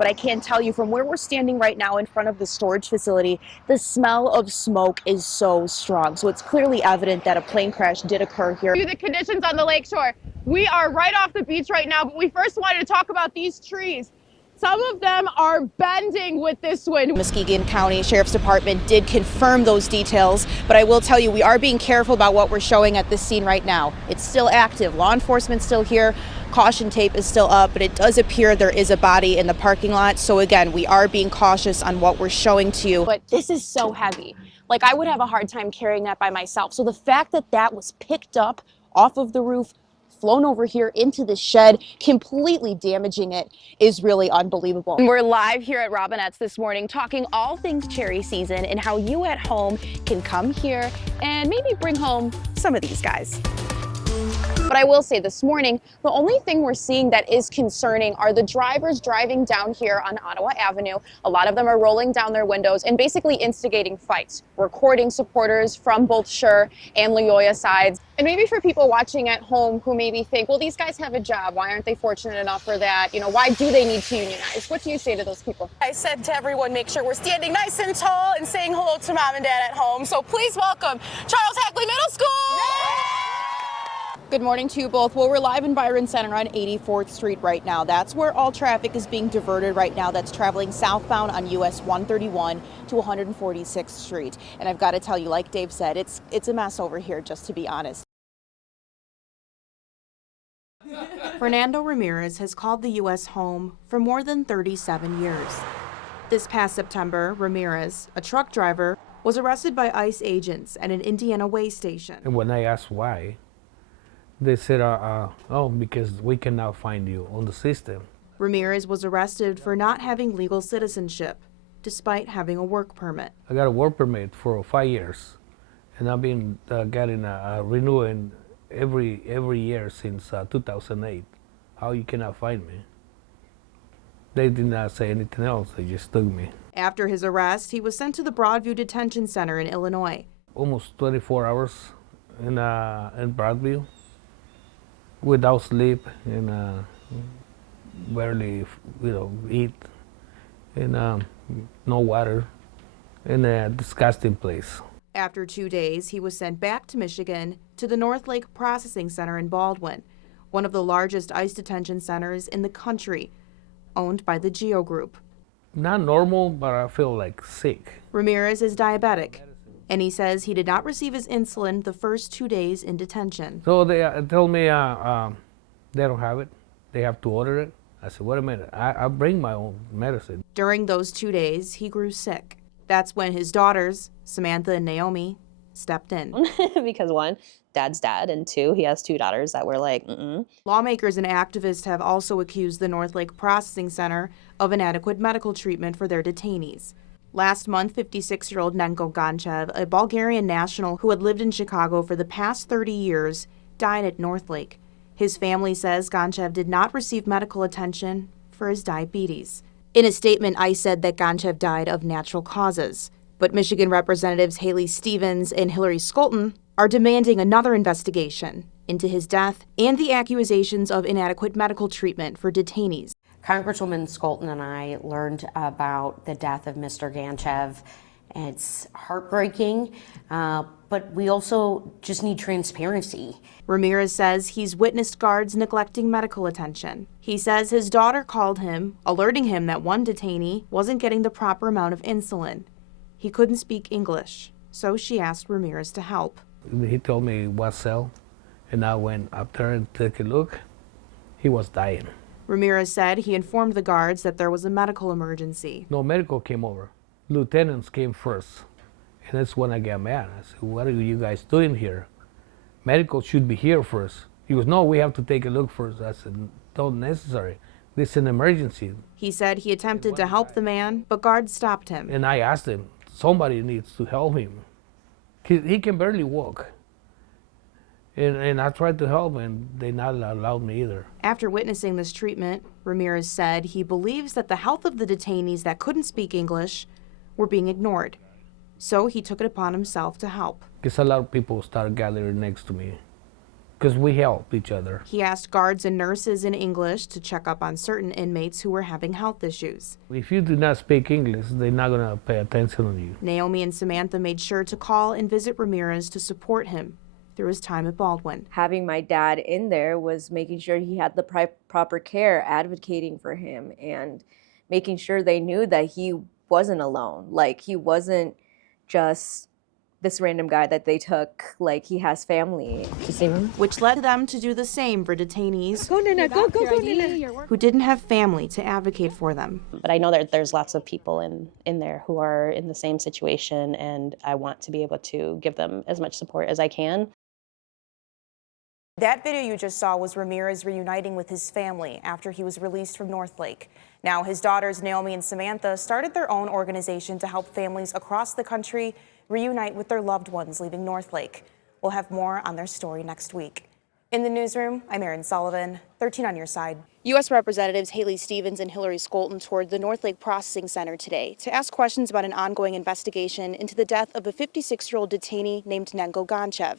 but I can tell you from where we're standing right now in front of the storage facility, the smell of smoke is so strong. So it's clearly evident that a plane crash did occur here. The conditions on the lakeshore. We are right off the beach right now, but we first wanted to talk about these trees. Some of them are bending with this wind. Muskegon County Sheriff's Department did confirm those details, but I will tell you, we are being careful about what we're showing at this scene right now. It's still active. Law enforcement's still here. Caution tape is still up, but it does appear there is a body in the parking lot. So again, we are being cautious on what we're showing to you. But this is so heavy. Like, I would have a hard time carrying that by myself. So the fact that that was picked up off of the roof, flown over here into the shed, completely damaging it, is really unbelievable. And we're live here at Robinette's this morning talking all things cherry season and how you at home can come here and maybe bring home some of these guys. But I will say this morning, the only thing we're seeing that is concerning are the drivers driving down here on Ottawa Avenue. A lot of them are rolling down their windows and basically instigating fights, recording supporters from both Sure and Loyola sides. And maybe for people watching at home who maybe think, well, these guys have a job. Why aren't they fortunate enough for that? You know, why do they need to unionize? What do you say to those people? I said to everyone, make sure we're standing nice and tall and saying hello to mom and dad at home. So please welcome Charles Hackley Middle School. Good morning to you both. Well, we're live in Byron Center on 84th Street right now. That's where all traffic is being diverted right now. That's traveling southbound on US 131 to 146th Street. And I've got to tell you, like Dave said, it's a mess over here, just to be honest. Fernando Ramirez has called the U.S. home for more than 37 years. This past September, Ramirez, a truck driver, was arrested by ICE agents at an Indiana way station. And when I asked why, they said, oh, because we cannot find you on the system. Ramirez was arrested for not having legal citizenship, despite having a work permit. I got a work permit for 5 years, and I've been getting a renewing every year since 2008. How you cannot find me? They did not say anything else, they just took me. After his arrest, he was sent to the Broadview Detention Center in Illinois. Almost 24 hours in Broadview, without sleep, and barely, eat, and no water, in a disgusting place. After 2 days, he was sent back to Michigan to the North Lake Processing Center in Baldwin, one of the largest ICE detention centers in the country, owned by the Geo Group. Not normal, but I feel like sick. Ramirez is diabetic, and he says he did not receive his insulin the first 2 days in detention. So they told me they don't have it. They have to order it. I said, wait a minute, I bring my own medicine. During those 2 days, he grew sick. That's when his daughters, Samantha and Naomi, stepped in. Because one, dad's dead, and two, he has two daughters that were like, Lawmakers and activists have also accused the North Lake Processing Center of inadequate medical treatment for their detainees. Last month, 56-year-old Nenko Ganchev, a Bulgarian national who had lived in Chicago for the past 30 years, died at North Lake. His family says Ganchev did not receive medical attention for his diabetes. In a statement, ICE said that Ganchev died of natural causes. But Michigan Representatives Haley Stevens and Hillary Skolton are demanding another investigation into his death and the accusations of inadequate medical treatment for detainees. Congresswoman Skolton and I learned about the death of Mr. Ganchev. It's heartbreaking, but we also just need transparency. Ramirez says he's witnessed guards neglecting medical attention. He says his daughter called him, alerting him that one detainee wasn't getting the proper amount of insulin. He couldn't speak English, so she asked Ramirez to help. He told me what cell, and I went up there and took a look. He was dying. Ramirez said he informed the guards that there was a medical emergency. No medical came over. Lieutenants came first, and that's when I got mad. I said, what are you guys doing here? Medical should be here first. He goes, no, we have to take a look first. I said, not necessary. This is an emergency. He said he attempted to help the man, but guards stopped him. And I asked him, somebody needs to help him. He can barely walk. And I tried to help, and they not allowed me either. After witnessing this treatment, Ramirez said he believes that the health of the detainees that couldn't speak English were being ignored. So he took it upon himself to help. Because a lot of people started gathering next to me, because we help each other. He asked guards and nurses in English to check up on certain inmates who were having health issues. If you do not speak English, they're not going to pay attention on you. Naomi and Samantha made sure to call and visit Ramirez to support him through his time at Baldwin. Having my dad in there was making sure he had the proper care, advocating for him, and making sure they knew that he wasn't alone. Like, he wasn't just this random guy that they took, like, he has family. Which led them to do the same for detainees Go, Nina, go, Nina. who didn't have family to advocate for them. But I know that there's lots of people in there who are in the same situation, and I want to be able to give them as much support as I can. That video you just saw was Ramirez reuniting with his family after he was released from Northlake. Now his daughters Naomi and Samantha started their own organization to help families across the country reunite with their loved ones leaving Northlake. We'll have more on their story next week. In the newsroom, I'm Erin Sullivan, 13 on your side. U.S. Representatives Haley Stevens and Hillary Skolton toured the Northlake Processing Center today to ask questions about an ongoing investigation into the death of a 56-year-old detainee named Nengo Ganchev.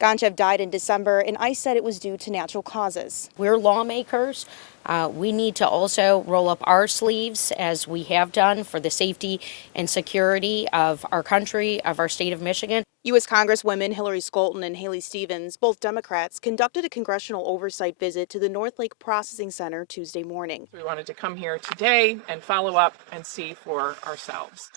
Ganchev died in December, and ICE said it was due to natural causes. We're lawmakers. We need to also roll up our sleeves, as we have done, for the safety and security of our country, of our state of Michigan. U.S. Congresswomen Hillary Skolton and Haley Stevens, both Democrats, conducted a congressional oversight visit to the Northlake Processing Center Tuesday morning. We wanted to come here today and follow up and see for ourselves.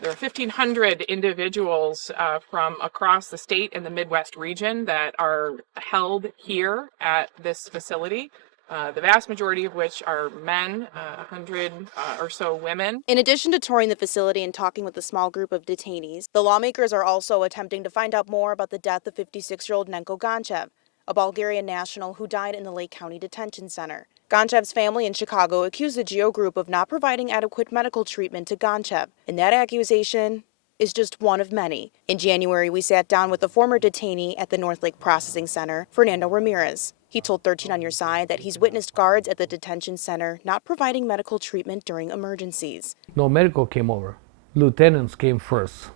There are 1,500 individuals from across the state and the Midwest region that are held here at this facility, the vast majority of which are men, 100 or so women. In addition to touring the facility and talking with a small group of detainees, the lawmakers are also attempting to find out more about the death of 56-year-old Nengo Ganchev, a Bulgarian national who died in the Lake County Detention Center. Ganchev's family in Chicago accused the GEO Group of not providing adequate medical treatment to Ganchev, and that accusation is just one of many. In January, we sat down with the former detainee at the Northlake Processing Center, Fernando Ramirez. He told 13 on Your Side that he's witnessed guards at the detention center not providing medical treatment during emergencies. No medical came over. Lieutenants came first.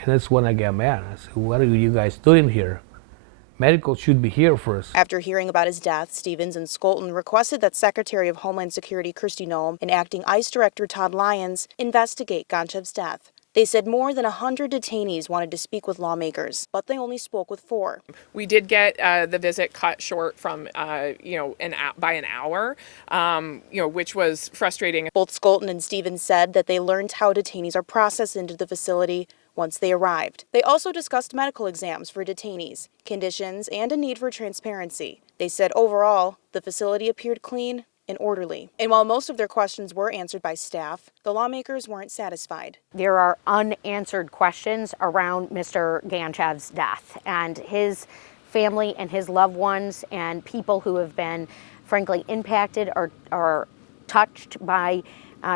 And that's when I got mad. I said, what are you guys doing here? Medical should be here first. After hearing about his death, Stevens and Skolton requested that Secretary of Homeland Security Kristi Noem and Acting ICE Director Todd Lyons investigate Ganchev's death. They said more than 100 detainees wanted to speak with lawmakers, but they only spoke with 4. We did get the visit cut short from, by an hour, which was frustrating. Both Skolton and Stevens said that they learned how detainees are processed into the facility once they arrived. They also discussed medical exams for detainees, conditions, and a need for transparency. They said overall, the facility appeared clean and orderly. And while most of their questions were answered by staff, the lawmakers weren't satisfied. There are unanswered questions around Mr. Ganchev's death, and his family and his loved ones and people who have been, frankly, impacted or touched by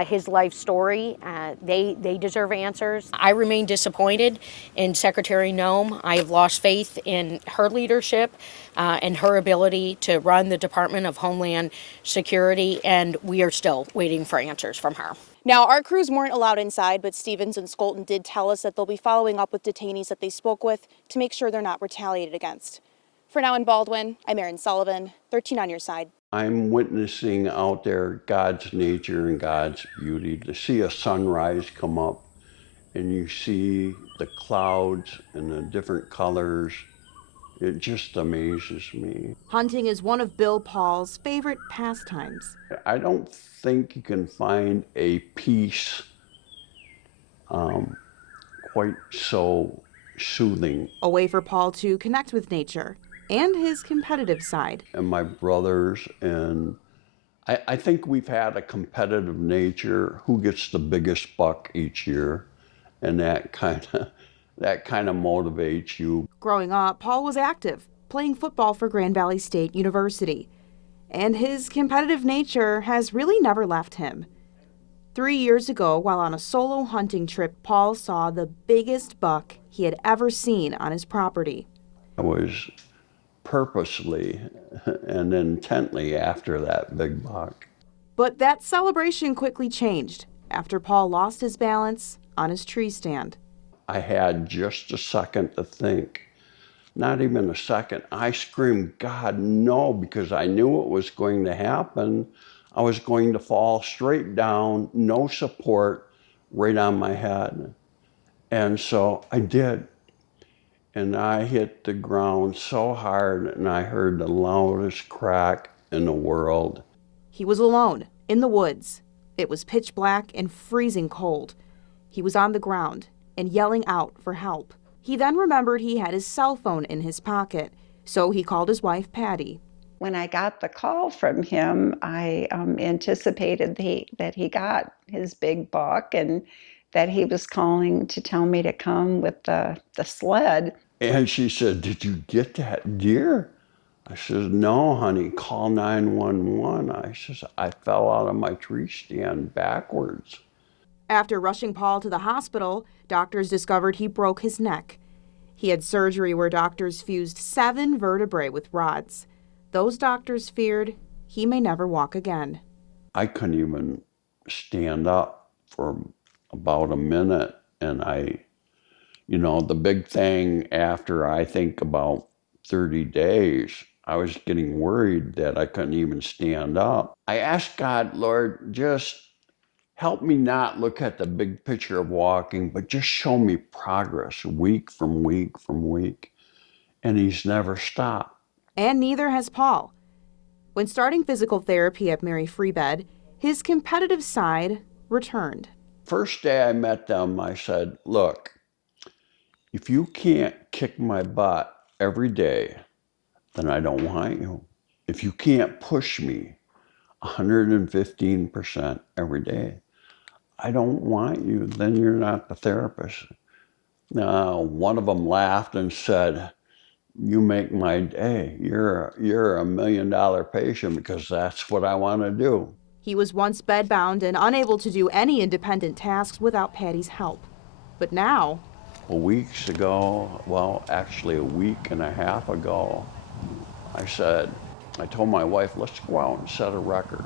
his life story. They deserve answers. I remain disappointed in Secretary Noem. I have lost faith in her leadership and her ability to run the Department of Homeland Security, and we are still waiting for answers from her. Now, our crews weren't allowed inside, but Stevens and Skolton did tell us that they'll be following up with detainees that they spoke with to make sure they're not retaliated against. For now in Baldwin, I'm Erin Sullivan, 13 on Your Side. I'm witnessing out there God's nature and God's beauty. To see a sunrise come up and you see the clouds and the different colors, it just amazes me. Hunting is one of Bill Pahl's favorite pastimes. I don't think you can find a peace quite so soothing. A way for Pahl to connect with nature and his competitive side. And my brothers, and I think we've had a competitive nature, who gets the biggest buck each year, and that kind of motivates you. Growing up, Pahl was active, playing football for Grand Valley State University, and his competitive nature has really never left him. 3 years ago, while on a solo hunting trip, Pahl saw the biggest buck he had ever seen on his property. I was purposely and intently after that big buck. But that celebration quickly changed after Pahl lost his balance on his tree stand. I had just a second to think, Not even a second. I screamed, God, no, because I knew it was going to happen. I was going to fall straight down, no support, right on my head. And so I did. And I hit the ground so hard, and I heard the loudest crack in the world. He was alone in the woods. It was pitch black and freezing cold. He was on the ground and yelling out for help. He then remembered he had his cell phone in his pocket, so he called his wife, Patty. When I got the call from him, I anticipated that he got his big buck and that he was calling to tell me to come with the sled. And she said, did you get that deer? I said, no, honey, call 911. I says, I fell out of my tree stand backwards. After rushing Pahl to the hospital, doctors discovered he broke his neck. He had surgery where doctors fused 7 vertebrae with rods. Those doctors feared he may never walk again. I couldn't even stand up for about a minute. And the big thing after I think about 30 days, I was getting worried that I couldn't even stand up. I asked God, Lord, just help me not look at the big picture of walking, but just show me progress week from week from week. And he's never stopped. And neither has Pahl. When starting physical therapy at Mary Free Bed, his competitive side returned. First day I met them, I said, look, if you can't kick my butt every day, then I don't want you. If you can't push me 115% every day, I don't want you, then you're not the therapist. Now, one of them laughed and said, you make my day. You're $1 million patient because that's what I want to do. He was once bedbound and unable to do any independent tasks without Patty's help. But now, Weeks ago, well, actually a week and a half ago, I told my wife, let's go out and set a record.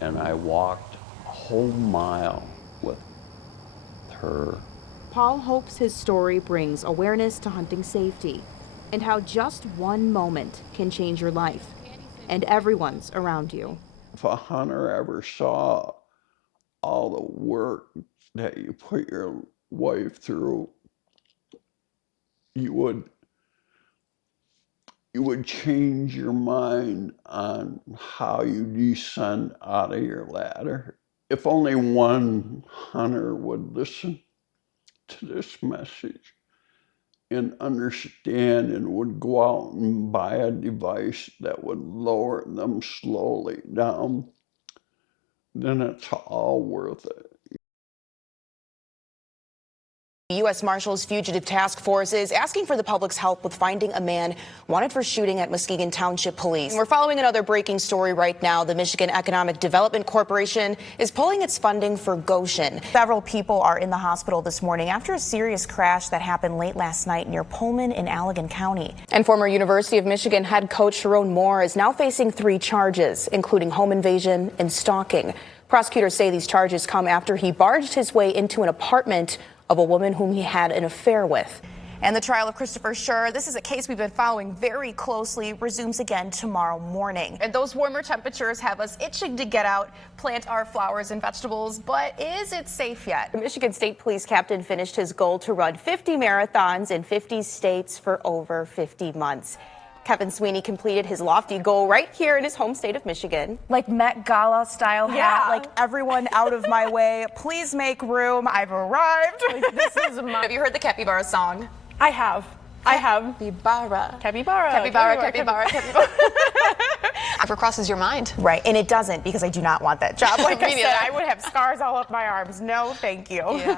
And I walked a whole mile with her. Pahl hopes his story brings awareness to hunting safety and how just one moment can change your life and everyone's around you. If a hunter ever saw all the work that you put your wife through, you would change your mind on how you descend out of your ladder. If only one hunter would listen to this message and understand and would go out and buy a device that would lower them slowly down, then it's all worth it. The U.S. Marshals Fugitive Task Force is asking for the public's help with finding a man wanted for shooting at Muskegon Township Police. We're following another breaking story right now. The Michigan Economic Development Corporation is pulling its funding for Goshen. Several people are in the hospital this morning after a serious crash that happened late last night near Pullman in Allegan County. And former University of Michigan head coach Sharon Moore is now facing 3 charges, including home invasion and stalking. Prosecutors say these charges come after he barged his way into an apartment of a woman whom he had an affair with. And the trial of Christopher Schur, this is a case we've been following very closely, resumes again tomorrow morning. And those warmer temperatures have us itching to get out, plant our flowers and vegetables, but is it safe yet? The Michigan State Police captain finished his goal to run 50 marathons in 50 states for over 50 months. Kevin Sweeney completed his lofty goal right here in his home state of Michigan. Like Met Gala style hat, like everyone out of my way. Please make room. I've arrived. like this is Have you heard the Capybara song? I have. Capybara. Capybara. Never crosses your mind. Right, and it doesn't because I do not want that job. Like I said, I would have scars all up my arms. No, thank you. Yeah.